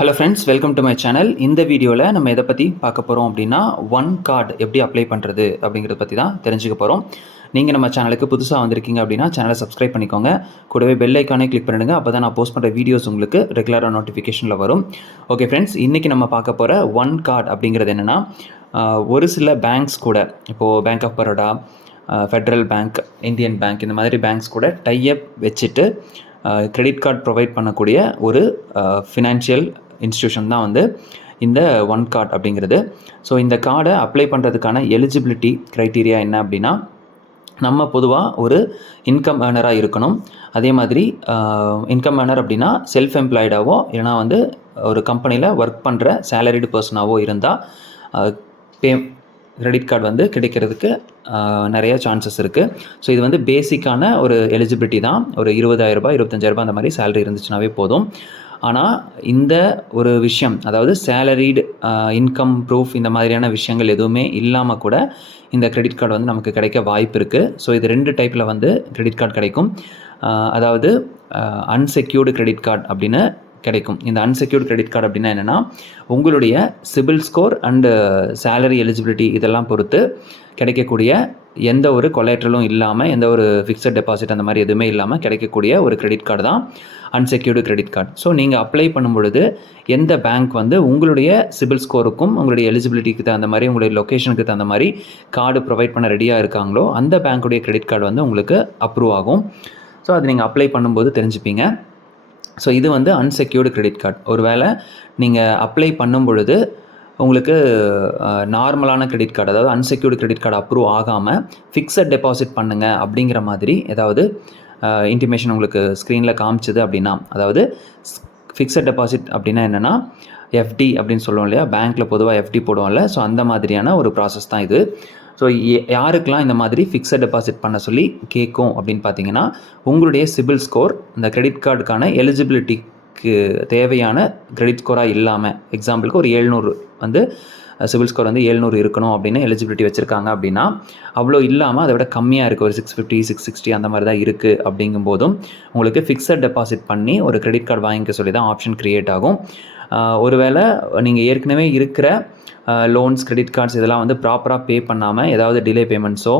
Hello friends, welcome to my channel. இந்த வீடியோவில் நம்ம எதை பற்றி பார்க்க போகிறோம் அப்படின்னா, ஒன் கார்டு எப்படி அப்ளை பண்ணுறது அப்படிங்கிறத பற்றி தான் தெரிஞ்சுக்க போகிறோம். நீங்கள் நம்ம சேனலுக்கு புதுசாக வந்திருக்கீங்க அப்படின்னா சேனலை சப்ஸ்கிரைப் பண்ணிக்கோங்க. கூடவே பெல் ஐக்கானே கிளிக் பண்ணிடுங்க. அப்போ தான் நான் போஸ்ட் பண்ணுற வீடியோஸ் உங்களுக்கு ரெகுலராக நோட்டிஃபிகேஷனில் வரும். ஓகே ஃப்ரெண்ட்ஸ், இன்றைக்கி நம்ம பார்க்க போகிற ஒன் கார்டு அப்படிங்கிறது என்னென்னா, ஒரு சில பேங்க்ஸ் கூட, இப்போது bank of Baroda, federal bank, Indian bank, இந்த மாதிரி பேங்க்ஸ் கூட டைஅப் வச்சுட்டு கிரெடிட் கார்டு ப்ரொவைட் பண்ணக்கூடிய ஒரு ஃபினான்ஷியல் இன்ஸ்டியூஷன் தான் வந்து இந்த ஒன் கார்டு அப்படிங்கிறது. ஸோ இந்த கார்டை அப்ளை பண்ணுறதுக்கான எலிஜிபிலிட்டி க்ரைட்டீரியா என்ன அப்படின்னா, நம்ம பொதுவாக ஒரு இன்கம் ஏர்னராக இருக்கணும். அதே மாதிரி இன்கம் ஏர்னர் அப்படின்னா செல்ஃப் எம்ப்ளாய்டாவோ இல்லைனா வந்து ஒரு கம்பெனியில் ஒர்க் பண்ணுற சேலரிடு பர்சனாவோ இருந்தால் கிரெடிட் கார்டு வந்து கிடைக்கிறதுக்கு நிறைய சான்சஸ் இருக்குது. ஸோ இது வந்து பேசிக்கான ஒரு எலிஜிபிலிட்டி தான். ஒரு 20,000 25,000 அந்த மாதிரி சேலரி இருந்துச்சுனாவே போதும். ஆனால் இந்த ஒரு விஷயம், அதாவது சேலரிடு இன்கம் ப்ரூஃப், இந்த மாதிரியான விஷயங்கள் எதுவுமே இல்லாமல் கூட இந்த கிரெடிட் கார்டு வந்து நமக்கு கிடைக்க வாய்ப்பு இருக்குது. ஸோ இது 2 டைப்பில் வந்து கிரெடிட் கார்டு கிடைக்கும். அதாவது அன்செக்யூர்டு கிரெடிட் கார்டு அப்படின்னு கிடைக்கும். இந்த அன்செக்யூர்டு கிரெடிட் கார்டு அப்படின்னா என்னென்னா, உங்களுடைய CIBIL score and salary eligibility இதெல்லாம் பொறுத்து கிடைக்கக்கூடிய எந்த ஒரு கொலேட்ரலும் இல்லாமல், எந்த ஒரு ஃபிக்ஸட் டெபாசிட் அந்த மாதிரி எதுவுமே இல்லாமல் கிடைக்கக்கூடிய ஒரு கிரெடிட் கார்டு தான் அன்செக்யூர்டு கிரெடிட் கார்டு. ஸோ நீங்கள் அப்ளை பண்ணும் பொழுது எந்த பேங்க் வந்து உங்களுடைய சிபில் ஸ்கோருக்கும் உங்களுடைய எலிஜிபிலிட்டிக்கு தகுந்த மாதிரி, உங்களுடைய லொக்கேஷனுக்கு தகுந்த மாதிரி கார்டு ப்ரொவைட் பண்ண ரெடியாக இருக்காங்களோ அந்த பேங்க்குடைய கிரெடிட் கார்டு வந்து உங்களுக்கு அப்ரூவ் ஆகும். ஸோ அது நீங்கள் அப்ளை பண்ணும்போது தெரிஞ்சுப்பீங்க. ஸோ இது வந்து அன்செக்யூர்டு கிரெடிட் கார்டு. ஒரு வேளை நீங்கள் அப்ளை பண்ணும் பொழுது உங்களுக்கு நார்மலான கிரெடிட் கார்டு, அதாவது அன்செக்யூர்டு கிரெடிட் கார்டு அப்ரூவ் ஆகாமல் ஃபிக்ஸட் டெபாசிட் பண்ணுங்கள் அப்படிங்கிற மாதிரி ஏதாவது இன்டிமேஷன் உங்களுக்கு ஸ்க்ரீனில் காமிச்சுது அப்படின்னா, அதாவது ஃபிக்ஸட் டெபாசிட் அப்படின்னா என்னென்னா, எஃப்டி அப்படின்னு சொல்லுவோம் இல்லையா, பேங்க்கில் பொதுவாக எஃப்டி போடுவோம்ல, ஸோ அந்த மாதிரியான ஒரு ப்ராசஸ் தான் இது. ஸோ யாருக்கெல்லாம் இந்த மாதிரி ஃபிக்ஸட் டெபாசிட் பண்ண சொல்லி கேட்கும் அப்படின்னு பார்த்தீங்கன்னா, உங்களுடைய சிபில் ஸ்கோர் இந்த கிரெடிட் கார்டுக்கான எலிஜிபிலிட்டிக்கு தேவையான கிரெடிட் ஸ்கோராக இல்லாமல், எக்ஸாம்பிளுக்கு ஒரு 700 வந்து சிபில் ஸ்கோர் வந்து 700 இருக்கணும் அப்படின்னு எலிஜிபிலிட்டி வச்சுருக்காங்க அப்படின்னா, அவ்வளோ இல்லாமல் அதை விட கம்மியாக இருக்குது, ஒரு 650 660 அந்த மாதிரி தான் இருக்குது அப்படிங்கும்போதும் உங்களுக்கு ஃபிக்ஸட் டெபாசிட் பண்ணி ஒரு கிரெடிட் கார்டு வாங்கிக்க சொல்லி தான் ஆப்ஷன் க்ரியேட் ஆகும். ஒருவேளை நீங்கள் ஏற்கனவே இருக்கிற லோன்ஸ், கிரெடிட் கார்ட்ஸ் இதெல்லாம் வந்து ப்ராப்பராக பே பண்ணாமல் ஏதாவது டிலே பேமெண்ட்ஸோ,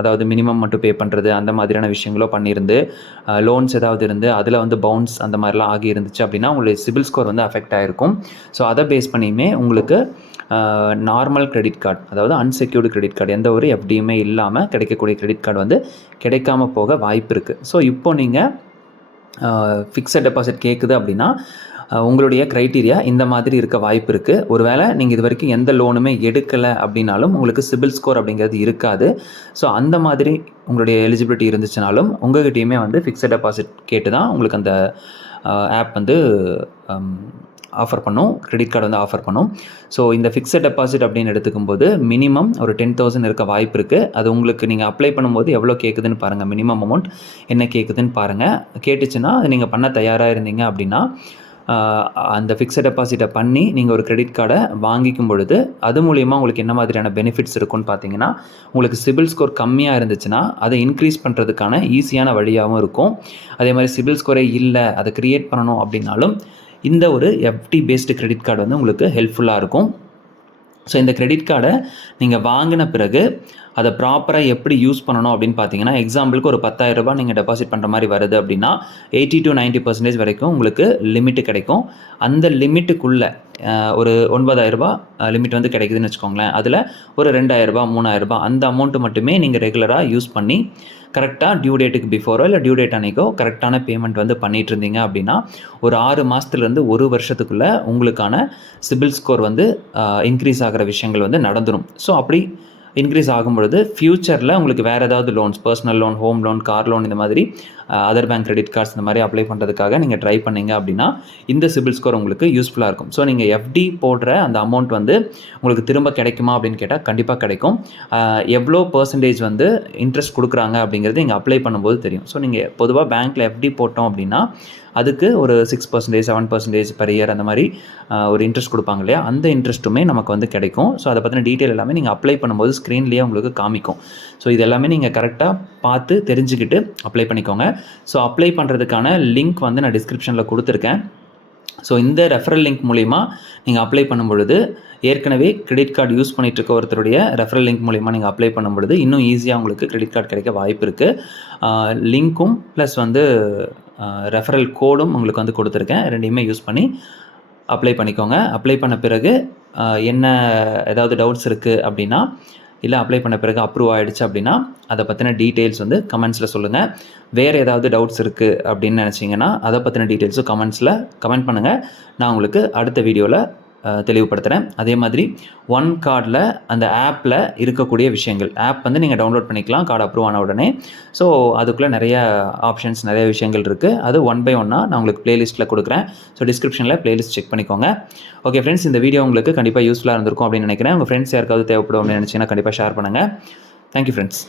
அதாவது மினிமம் மட்டும் பே பண்ணுறது அந்த மாதிரியான விஷயங்களோ பண்ணியிருந்து, லோன்ஸ் ஏதாவது இருந்து அதில் வந்து பவுன்ஸ் அந்த மாதிரிலாம் ஆகி இருந்துச்சு அப்படின்னா உங்களுடைய சிபில் ஸ்கோர் வந்து அஃபெக்ட் ஆகிருக்கும். ஸோ அதை பேஸ் பண்ணியுமே உங்களுக்கு நார்மல் கிரெடிட் கார்டு, அதாவது அன்செக்யூர்டு கிரெடிட் கார்டு, எந்த ஒரு எஃப்டியுமே இல்லாமல் கிடைக்கக்கூடிய கிரெடிட் கார்டு வந்து கிடைக்காம போக வாய்ப்பு இருக்குது. ஸோ இப்போ நீங்கள் ஃபிக்ஸட் டெபாசிட் கேட்குது அப்படின்னா உங்களுடைய க்ரைட்டீரியா இந்த மாதிரி இருக்க வாய்ப்பு இருக்குது. ஒருவேளை நீங்கள் இது வரைக்கும் எந்த லோனுமே எடுக்கலை அப்படின்னாலும் உங்களுக்கு சிபில் ஸ்கோர் அப்படிங்கிறது இருக்காது. ஸோ அந்த மாதிரி உங்களுடைய எலிஜிபிலிட்டி இருந்துச்சுனாலும் உங்கள்கிட்டையுமே வந்து ஃபிக்ஸட் டெபாசிட் கேட்டு தான் உங்களுக்கு அந்த ஆப் வந்து ஆஃபர் பண்ணும், கிரெடிட் கார்டு வந்து ஆஃபர் பண்ணும். ஸோ இந்த ஃபிக்ஸட் டெபாசிட் அப்படின்னு எடுத்துக்கும்போது மினிமம் ஒரு 10,000 இருக்க வாய்ப்பு இருக்குது. அது உங்களுக்கு நீங்கள் அப்ளை பண்ணும்போது எவ்வளோ கேட்குதுன்னு பாருங்கள், மினிமம் அமௌண்ட் என்ன கேட்குதுன்னு பாருங்கள். கேட்டுச்சுன்னா அது நீங்கள் பண்ண தயாராக இருந்தீங்க அப்படின்னா அந்த ஃபிக்ஸட் டெபாசிட்டை பண்ணி நீங்கள் ஒரு கிரெடிட் கார்டை வாங்கிக்கும் பொழுது அது மூலிமா உங்களுக்கு என்ன மாதிரியான பெனிஃபிட்ஸ் இருக்குன்னு பார்த்தீங்கன்னா, உங்களுக்கு சிபில் ஸ்கோர் கம்மியாக இருந்துச்சுன்னா அதை இன்க்ரீஸ் பண்ணுறதுக்கான ஈஸியான வழியாகவும் இருக்கும். அதே மாதிரி சிபில் ஸ்கோரே இல்லை, அதை க்ரியேட் பண்ணணும் அப்படின்னாலும் இந்த ஒரு எஃப்டி பேஸ்டு கிரெடிட் கார்டு வந்து உங்களுக்கு ஹெல்ப்ஃபுல்லாக இருக்கும். ஸோ இந்த கிரெடிட் கார்டை நீங்கள் வாங்கின பிறகு அதை ப்ராப்பராக எப்படி யூஸ் பண்ணணும் அப்படின்னு பார்த்தீங்கன்னா, எக்ஸாம்பிளுக்கு ஒரு 10,000 நீங்கள் டெபாசிட் பண்ணுற மாதிரி வருது அப்படின்னா 80 to 90% வரைக்கும் உங்களுக்கு லிமிட்டு கிடைக்கும். அந்த லிமிட்டுக்குள்ளே ஒரு 9,000 லிமிட் வந்து கிடைக்குதுன்னு வச்சுக்கோங்களேன். அதில் ஒரு 2,000 3,000 அந்த அமௌண்ட்டு மட்டுமே நீங்கள் ரெகுலராக யூஸ் பண்ணி கரெக்டாக டியூ டேட்டுக்கு பிஃபோரோ இல்லை டியூ டேட் அன்றைக்கோ கரெக்டான பேமெண்ட் வந்து பண்ணிகிட்டு இருந்தீங்க அப்படின்னா ஒரு 6 மாதத்துலேருந்து 1 வருஷத்துக்குள்ளே உங்களுக்கான சிபில் ஸ்கோர் வந்து இன்க்ரீஸ் ஆகிற விஷயங்கள் வந்து நடந்துடும். ஸோ அப்படி இன்க்ரீஸ் ஆகும் பொழுது ஃப்யூச்சரில் உங்களுக்கு வேறு ஏதாவது loans, personal loan, home loan, car loan, இந்த மாதிரி அதர் பேங்க் கிரெடிட் கார்ட்ஸ் இந்த மாதிரி அப்ளை பண்ணுறதுக்காக நீங்கள் ட்ரை பண்ணிங்க அப்படின்னா இந்த சிபில் ஸ்கோர் உங்களுக்கு யூஸ்ஃபுல்லாக இருக்கும். ஸோ நீங்கள் எஃப்டி போடுற அந்த அமௌண்ட் வந்து உங்களுக்கு திரும்ப கிடைக்குமா அப்படின்னு கேட்டால் கண்டிப்பாக கிடைக்கும். எவ்வளோ பர்சன்டேஜ் வந்து இன்ட்ரெஸ்ட் கொடுக்குறாங்க அப்படிங்கிறது நீங்கள் அப்ளை பண்ணும்போது தெரியும். ஸோ நீங்கள் பொதுவாக பேங்க்கில் எஃப்டி போட்டோம் அப்படின்னா அதுக்கு ஒரு 6% 7% per year அந்த மாதிரி ஒரு இன்ட்ரெஸ்ட் கொடுப்பாங்க இல்லையா, அந்த இன்ட்ரெஸ்ட்டுமே நமக்கு வந்து கிடைக்கும். ஸோ அதை பற்றின டீட்டெயில் எல்லாமே நீங்கள் அப்ளை பண்ணும்போது ஸ்க்ரீன்லேயே உங்களுக்கு காமிக்கும். ஸோ இது எல்லாமே நீங்கள் கரெக்டாக பார்த்து தெரிஞ்சுக்கிட்டு அப்ளை பண்ணிக்கோங்க. ஸோ அப்ளை பண்ணுறதுக்கான லிங்க் வந்து நான் டிஸ்கிரிப்ஷனில் கொடுத்துருக்கேன். ஸோ இந்த ரெஃபரல் லிங்க் மூலிமா நீங்கள் அப்ளை பண்ணும் பொழுது ஏற்கனவே கிரெடிட் கார்டு யூஸ் பண்ணிட்டு இருக்க ஒருத்தருடைய ரெஃபரல் லிங்க் மூலிமா நீங்கள் அப்ளை பண்ணும் பொழுது இன்னும் ஈஸியாக உங்களுக்கு கிரெடிட் கார்டு கிடைக்க வாய்ப்பு இருக்குது. லிங்க்கும் ப்ளஸ் வந்து ரெஃபரல் கோடும் உங்களுக்கு வந்து கொடுத்துருக்கேன். ரெண்டையுமே யூஸ் பண்ணி அப்ளை பண்ணிக்கோங்க. அப்ளை பண்ண பிறகு என்ன ஏதாவது டவுட்ஸ் இருக்குது அப்படின்னா, இல்லை அப்ளை பண்ண பிறகு அப்ரூவ் ஆகிடுச்சு அப்படின்னா அதை பற்றின டீட்டெயில்ஸ் வந்து கமெண்ட்ஸில் சொல்லுங்கள். வேறு ஏதாவது டவுட்ஸ் இருக்குது அப்படின்னு நினச்சிங்கன்னா அதை பற்றின டீட்டெயில்ஸும் கமெண்ட்ஸில் கமெண்ட் பண்ணுங்கள். நான் உங்களுக்கு அடுத்த வீடியோவில் தெளிவுபடுத்துகிறேன். அதே மாதிரி ஒன் கார்டில் அந்த ஆப்பில் இருக்கக்கூடிய விஷயங்கள், ஆப் வந்து நீங்கள் டவுன்லோட் பண்ணிக்கலாம் கார்டு அப்ரூவ் ஆன உடனே. ஸோ அதுக்குள்ளே நிறைய ஆப்ஷன்ஸ், நிறைய விஷயங்கள் இருக்குது. அது ஒன் பை ஒன்னாக நான் உங்களுக்கு ப்ளேலிஸ்ட்டில் கொடுக்குறேன். ஸோ டிஸ்கிரிப்ஷனில் ப்ளேலிஸ்ட் செக் பண்ணிக்கோங்க. ஓகே ஃப்ரெண்ட்ஸ், இந்த வீடியோ உங்களுக்கு கண்டிப்பாக யூஸ்ஃபுல்லாக இருந்திருக்கும் அப்படின்னு நினைக்கிறேன். உங்கள் ஃப்ரெண்ட்ஸ் யாருக்காவது தேவைப்படும் அப்படின்னு நினச்சிங்கன்னா கண்டிப்பாக ஷேர் பண்ணுங்கள். Thank you friends.